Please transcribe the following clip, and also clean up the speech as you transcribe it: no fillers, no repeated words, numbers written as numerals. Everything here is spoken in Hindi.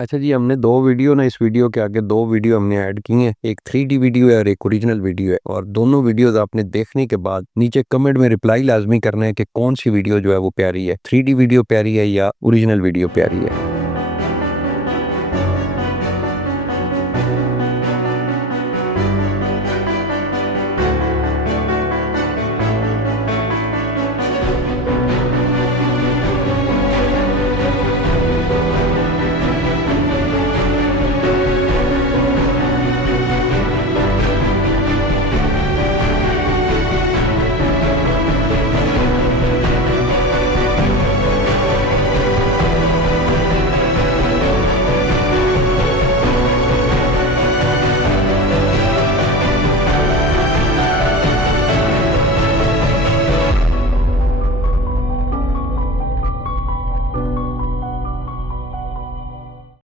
अच्छा जी, हमने दो वीडियो ना, इस वीडियो के आगे दो वीडियो हमने ऐड की हैं। एक 3D वीडियो है और एक ओरिजिनल वीडियो है, और दोनों वीडियोस आपने देखने के बाद नीचे कमेंट में रिप्लाई लाजमी करना है कि कौन सी वीडियो जो है वो प्यारी है, 3D वीडियो प्यारी है या ओरिजिनल वीडियो प्यारी है।